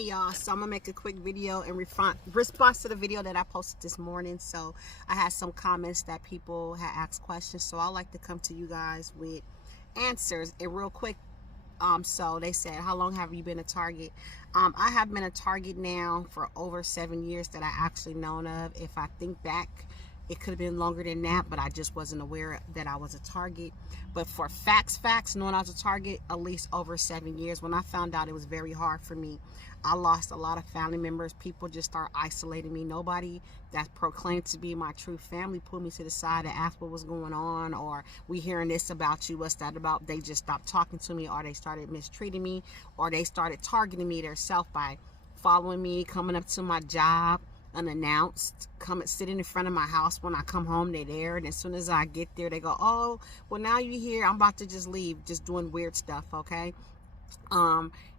Hey y'all, so I'm gonna make a quick video in response to the video that I posted this morning. So I had some comments that people had asked questions, so I like to come to you guys with answers. And real quick, so they said, how long have you been a target? I have been a target now for over 7 years that I actually known of. If I think back, it could have been longer than that, but I just wasn't aware that I was a target. But for facts, knowing I was a target, at least over 7 years. When I found out, it was very hard for me. I lost a lot of family members. People just start isolating me. Nobody that proclaimed to be my true family pulled me to the side and asked what was going on, or we hearing this about you, what's that about? They just stopped talking to me, or they started mistreating me, or they started targeting me themselves by following me, coming up to my job unannounced, come sitting in front of my house. When I come home, they're there, and as soon as I get there, they go, oh, well, now you're here, I'm about to just leave, just doing weird stuff. Okay.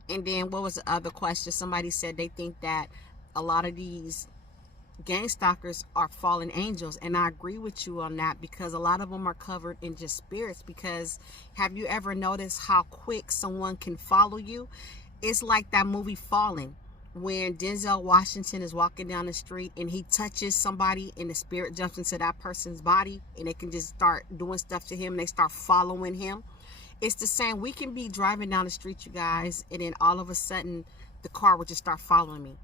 And then what was the other question? Somebody said they think that a lot of these gang stalkers are fallen angels, and I agree with you on that, because a lot of them are covered in just spirits. Because have you ever noticed how quick someone can follow you? It's like that movie Fallen, when Denzel Washington is walking down the street and he touches somebody and the spirit jumps into that person's body, and they can just start doing stuff to him and they start following him. It's the same. We can be driving down the street, you guys, and then all of a sudden the car would just start following me.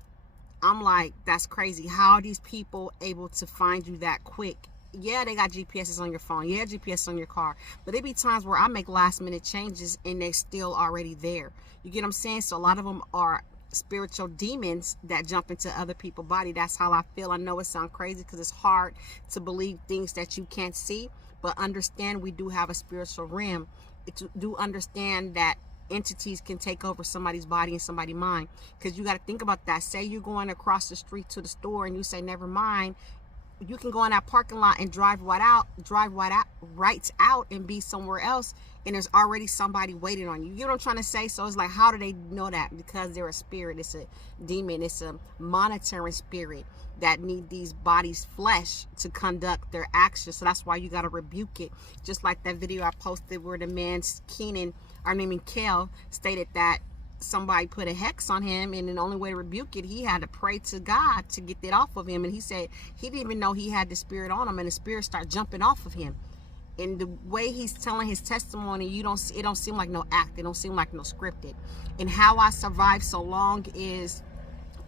I'm like, that's crazy. How are these people able to find you that quick? Yeah, they got GPSs on your phone. Yeah, GPS on your car. But there be times where I make last minute changes and they're still already there. You get what I'm saying? So a lot of them are spiritual demons that jump into other people's body. That's how I feel. I know it sounds crazy because it's hard to believe things that you can't see, but understand we do have a spiritual realm. Do understand that entities can take over somebody's body and somebody's mind, because you got to think about that. Say you're going across the street to the store and you say, never mind, you can go in that parking lot and drive right out and be somewhere else, and there's already somebody waiting on you. You know what I'm trying to say? So it's like, how do they know that? Because they're a spirit. It's a demon. It's a monitoring spirit that need these bodies' flesh to conduct their actions. So that's why you got to rebuke it. Just like that video I posted where the man Kel stated that somebody put a hex on him, and the only way to rebuke it, he had to pray to God to get that off of him. And he said he didn't even know he had the spirit on him, and the spirit started jumping off of him. And the way he's telling his testimony, it don't seem like no act. It don't seem like no scripted. And how I survived so long is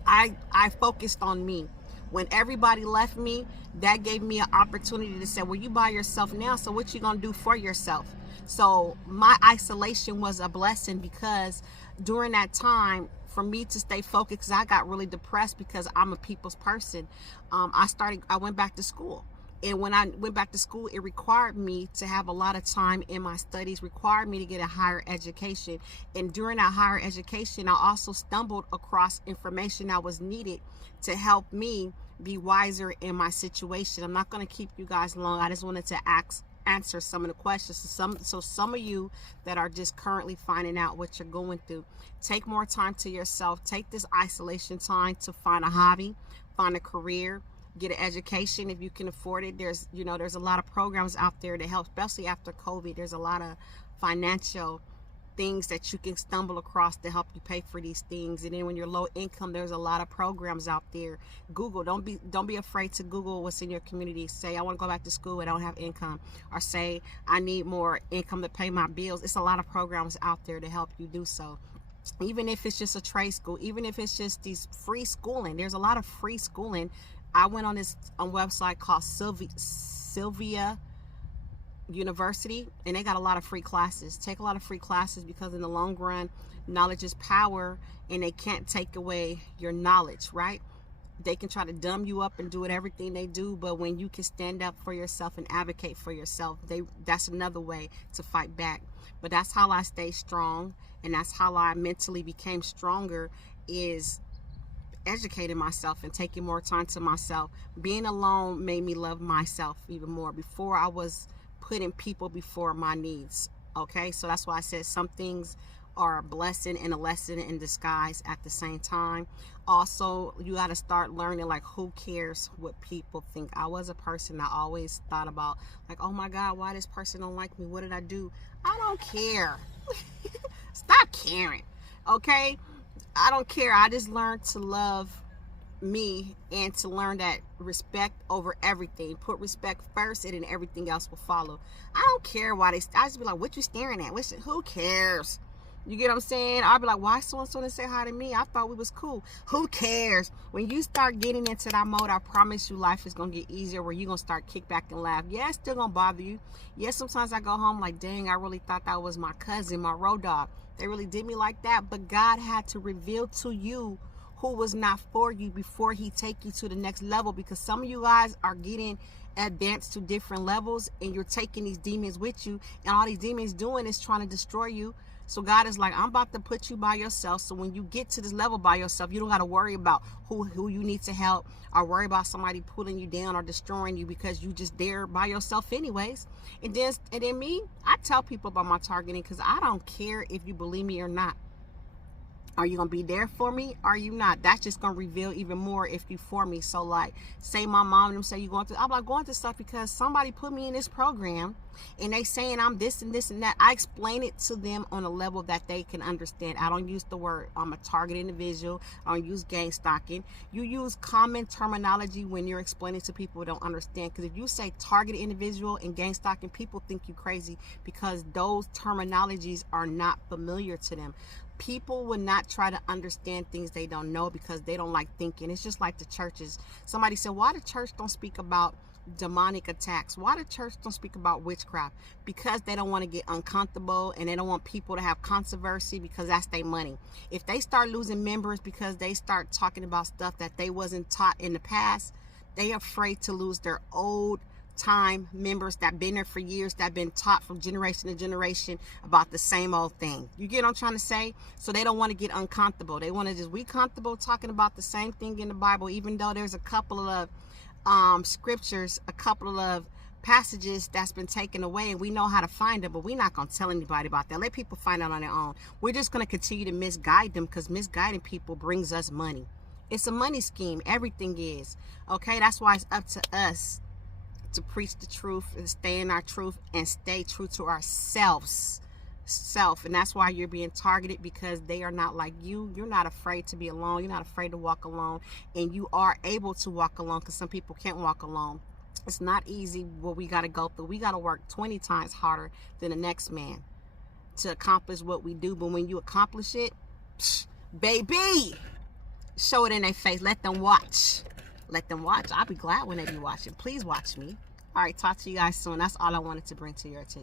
I focused on me. When everybody left me, that gave me an opportunity to say, well, you by yourself now, so what you gonna do for yourself? So my isolation was a blessing, because during that time, for me to stay focused, because I got really depressed because I'm a people's person, I went back to school. And when I went back to school, it required me to have a lot of time in my studies, required me to get a higher education. And during that higher education, I also stumbled across information that was needed to help me be wiser in my situation. I'm not going to keep you guys long. I just wanted to answer some of the questions. So some of you that are just currently finding out what you're going through, take more time to yourself. Take this isolation time to find a hobby, find a career, get an education if you can afford it. There's a lot of programs out there to help, especially after COVID. There's a lot of financial things that you can stumble across to help you pay for these things. And then when you're low income, there's a lot of programs out there. Google. Don't be afraid to Google what's in your community. Say, I want to go back to school, I don't have income, or say, I need more income to pay my bills. It's a lot of programs out there to help you do so. Even if it's just a trade school, even if it's just these free schooling, there's a lot of free schooling. I went on this website called Sylvia University, and they got a lot of free classes. Take a lot of free classes, because in the long run, knowledge is power, and they can't take away your knowledge, right? They can try to dumb you up and do everything they do, but when you can stand up for yourself and advocate for yourself, that's another way to fight back. But that's how I stay strong, and that's how I mentally became stronger, is educating myself and taking more time to myself. Being alone made me love myself even more. Before, I was putting people before my needs. Okay, so that's why I said some things are a blessing and a lesson in disguise at the same time. Also, you got to start learning, like, who cares what people think. I was a person that always thought about, like, oh my God, why this person don't like me? What did I do? I don't care. Stop caring. Okay, I don't care. I just learned to love me and to learn that respect over everything. Put respect first and then everything else will follow. I don't care why I just be like, what you staring at? Who cares? You get what I'm saying? I'll be like, why so-and-so didn't say hi to me? I thought we was cool. Who cares? When you start getting into that mode, I promise you life is going to get easier where you're going to start kick back and laugh. Yeah, it's still going to bother you. Yeah, sometimes I go home like, dang, I really thought that was my cousin, my road dog. They really did me like that. But God had to reveal to you who was not for you before he take you to the next level, because some of you guys are getting advanced to different levels and you're taking these demons with you, and all these demons doing is trying to destroy you. So God is like, I'm about to put you by yourself, so when you get to this level by yourself, you don't got to worry about who you need to help, or worry about somebody pulling you down or destroying you, because you just there by yourself anyways. And then me, I tell people about my targeting because I don't care if you believe me or not. Are you going to be there for me? Are you not? That's just going to reveal even more if you for me. So like, say my mom and them say you going through, I'm like, going through stuff because somebody put me in this program and they saying I'm this and this and that. I explain it to them on a level that they can understand. I don't use the word I'm a target individual. I don't use gang stalking. You use common terminology when you're explaining to people who don't understand. Because if you say target individual and gang stalking, people think you crazy because those terminologies are not familiar to them. People would not try to understand things they don't know because they don't like thinking. It's just like the churches. Somebody said, why the church don't speak about demonic attacks? Why the church don't speak about witchcraft? Because they don't want to get uncomfortable and they don't want people to have controversy because that's their money. If they start losing members because they start talking about stuff that they wasn't taught in the past, they are afraid to lose their old time members that been there for years, that been taught from generation to generation about the same old thing. You get what I'm trying to say? So they don't want to get uncomfortable. They want to just be comfortable talking about the same thing in the Bible, even though there's a couple of scriptures, a couple of passages that's been taken away and we know how to find them, but we're not going to tell anybody about that. Let people find out on their own. We're just going to continue to misguide them because misguiding people brings us money. It's a money scheme. Everything is. Okay? That's why it's up to us to preach the truth and stay in our truth and stay true to ourselves. And that's why you're being targeted, because they are not like you. You're not afraid to be alone. You're not afraid to walk alone, and you are able to walk alone, because some people can't walk alone. It's not easy what we got to go through. We got to work 20 times harder than the next man to accomplish what we do. But when you accomplish it, baby, show it in their face. Let them watch. Let them watch. I'll be glad when they be watching. Please watch me. All right, talk to you guys soon. That's all I wanted to bring to your attention.